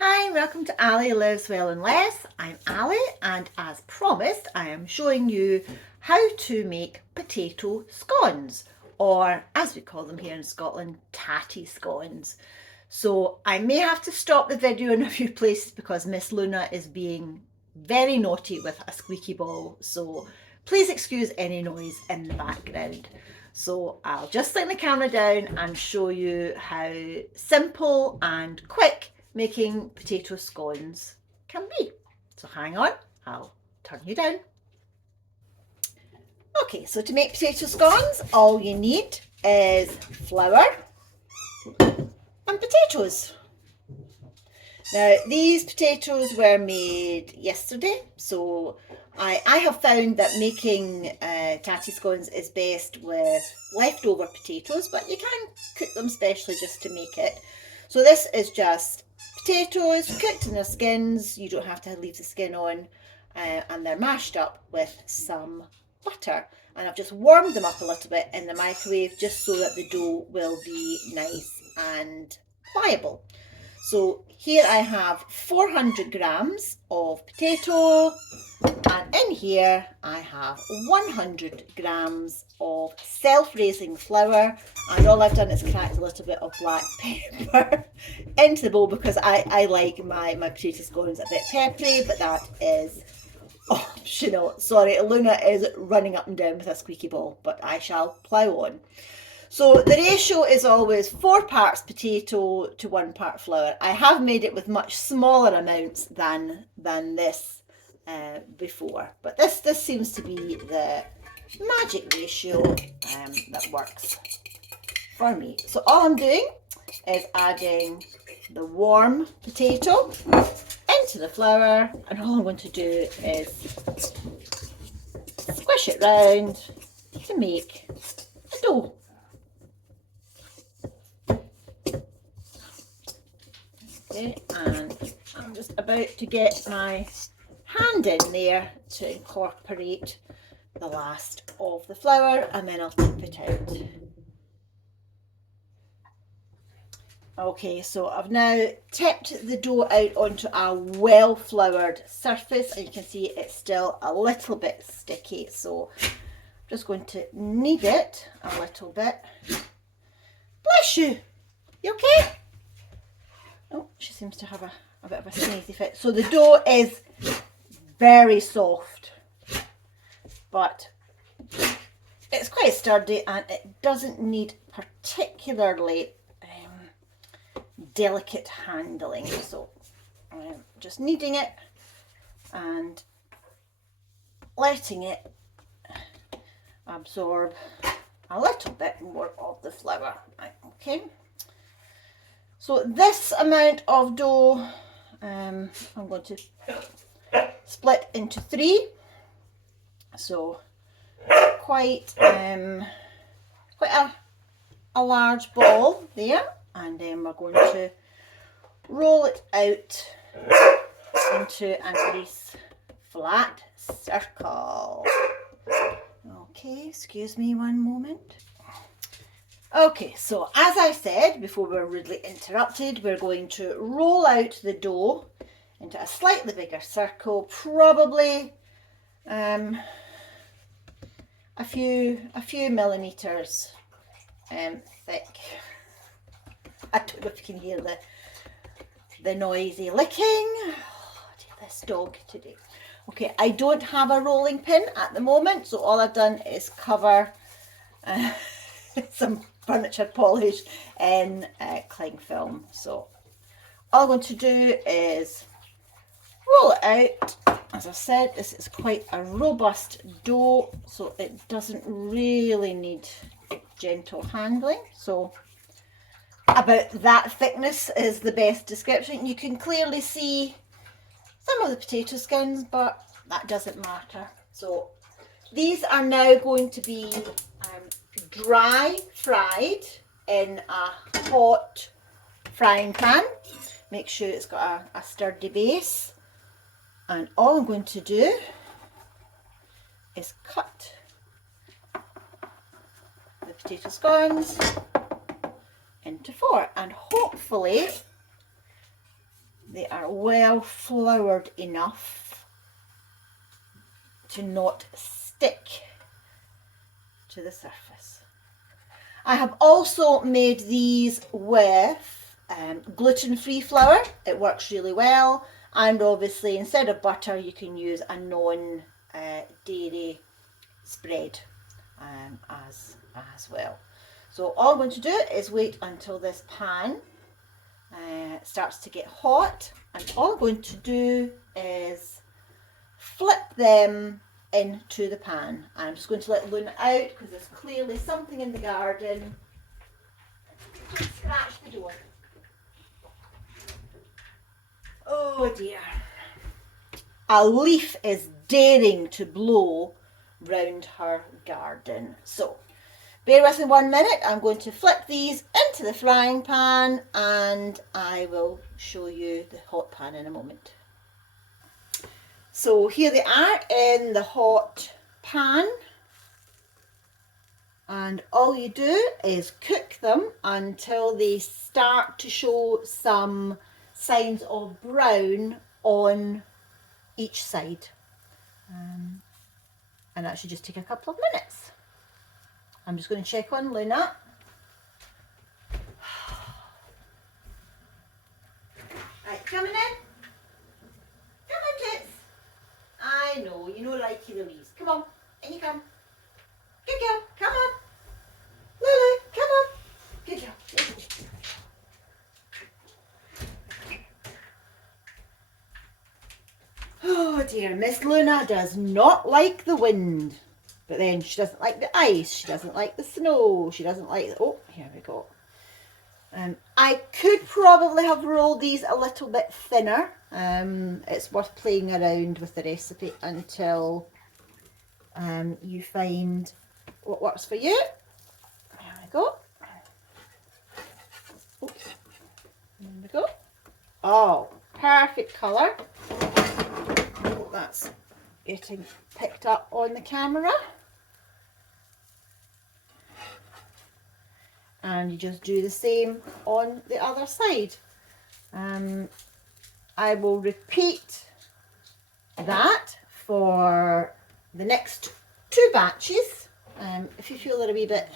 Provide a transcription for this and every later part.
Hi, welcome to Ali Lives Well and Less. I'm Ali, and as promised, I am showing you how to make potato scones, or as we call them here in Scotland, tatty scones. So I may have to stop the video in a few places because Miss Luna is being very naughty with a squeaky ball. So please excuse any noise in the background. So I'll just sling the camera down and show you how simple and quick making potato scones can be. So hang on, I'll turn you down. Okay, so to make potato scones, all you need is flour and potatoes. Now, these potatoes were made yesterday, so I have found that making tatty scones is best with leftover potatoes, but you can cook them specially just to make it. So this is just potatoes cooked in their skins. You don't have to leave the skin on, and they're mashed up with some butter. And I've just warmed them up a little bit in the microwave just so that the dough will be nice and pliable. So here I have 400 grams of potato, and in here I have 100 grams of self-raising flour, and all I've done is cracked a little bit of black pepper into the bowl because I like my potato scones a bit peppery, but that is optional. Sorry, Luna is running up and down with a squeaky ball, but I shall plough on. So the ratio is always 4 parts potato to 1 part flour. I have made it with much smaller amounts than this before, but this seems to be the magic ratio that works for me. So all I'm doing is adding the warm potato into the flour, and all I'm going to do is squish it round to make a dough. Okay, and I'm just about to get my hand in there to incorporate the last of the flour, and then I'll tip it out. Okay, so I've now tipped the dough out onto a well floured surface, and you can see it's still a little bit sticky, so I'm just going to knead it a little bit. Bless you! You okay? Oh, she seems to have a bit of a sneezy fit. So the dough is very soft, but it's quite sturdy, and it doesn't need particularly delicate handling. So I'm just kneading it and letting it absorb a little bit more of the flour. Okay. So this amount of dough, I'm going to split into 3. So quite a large ball there, and then we're going to roll it out into a nice flat circle. Okay, excuse me one moment. Okay, so as I said before we were rudely interrupted, we're going to roll out the dough into a slightly bigger circle, probably a few millimeters thick. I don't know if you can hear the noisy licking. Oh, this dog today. Okay, I don't have a rolling pin at the moment, so all I've done is cover some furniture polish in cling film. So all I'm going to do is roll it out. As I said, this is quite a robust dough, so it doesn't really need gentle handling. So about that thickness is the best description. You can clearly see some of the potato skins, but that doesn't matter. So these are now going to be dry fried in a hot frying pan. Make sure it's got a sturdy base, and all I'm going to do is cut the potato scones into 4, and hopefully they are well floured enough to not stick to the surface. I have also made these with gluten-free flour. It works really well, and obviously instead of butter you can use a non-dairy spread as well. So all I'm going to do is wait until this pan starts to get hot, and all I'm going to do is flip them into the pan. I'm just going to let Luna out because there's clearly something in the garden. Just scratch the door. Oh dear. A leaf is daring to blow round her garden. So bear with me 1 minute. I'm going to flip these into the frying pan and I will show you the hot pan in a moment. So here they are in the hot pan, and all you do is cook them until they start to show some signs of brown on each side, and that should just take a couple of minutes. I'm just going to check on Luna. Right, coming in. Come on, kids. I know, you know likey the leaves. Come on, in you come. Good girl, come on. Lulu, come on. Good girl. Oh dear, Miss Luna does not like the wind. But then she doesn't like the ice, she doesn't like the snow, she doesn't like the... Oh, here we go. I could probably have rolled these a little bit thinner. It's worth playing around with the recipe until you find what works for you. There we go. Oops. There we go. Oh, perfect colour. Oh, that's getting picked up on the camera. And you just do the same on the other side. I will repeat that for the next 2 batches. If you feel they're a wee bit,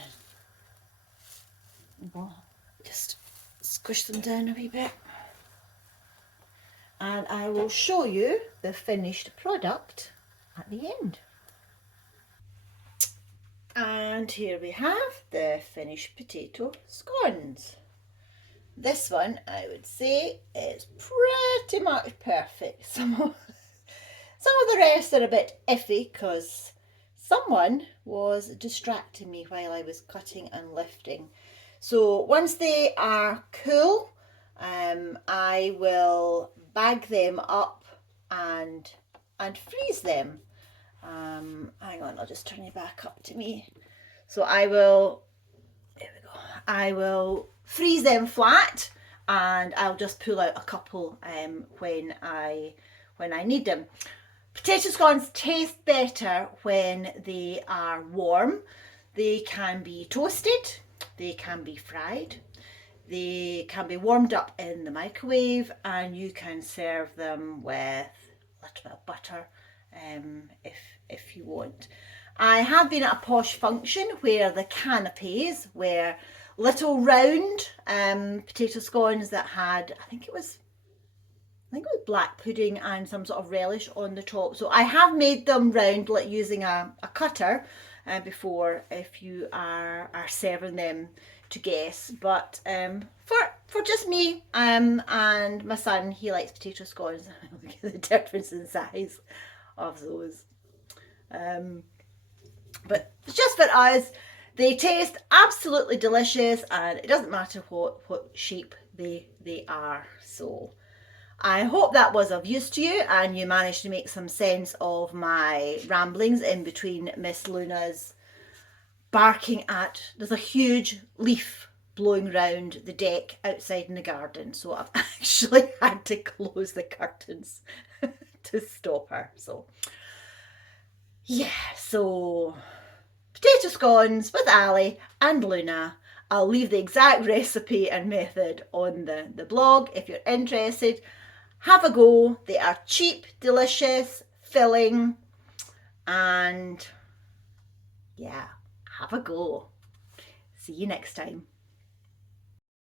just squish them down a wee bit. And I will show you the finished product at the end. And here we have the finished potato scones. This one, I would say, is pretty much perfect. Some of the rest are a bit iffy because someone was distracting me while I was cutting and lifting. So once they are cool, I will bag them up and freeze them. Hang on, I'll just turn you back up to me. So I will, there we go, I will freeze them flat and I'll just pull out a couple when I need them. Potato scones taste better when they are warm. They can be toasted, they can be fried, they can be warmed up in the microwave, and you can serve them with a little bit of butter if you want. I have been at a posh function where the canapes were little round potato scones that had, I think it was black pudding and some sort of relish on the top. So I have made them round like using a cutter before if you are serving them to guests. But for just me and my son, he likes potato scones. Look at the difference in size of those. But just for us, they taste absolutely delicious, and it doesn't matter what shape they are. So I hope that was of use to you and you managed to make some sense of my ramblings in between Miss Luna's barking at, there's a huge leaf blowing round the deck outside in the garden, so I've actually had to close the curtains to stop her. So yeah, so potato scones with Ali and Luna. I'll leave the exact recipe and method on the blog if you're interested. Have a go. They are cheap, delicious, filling, and yeah, have a go. See you next time.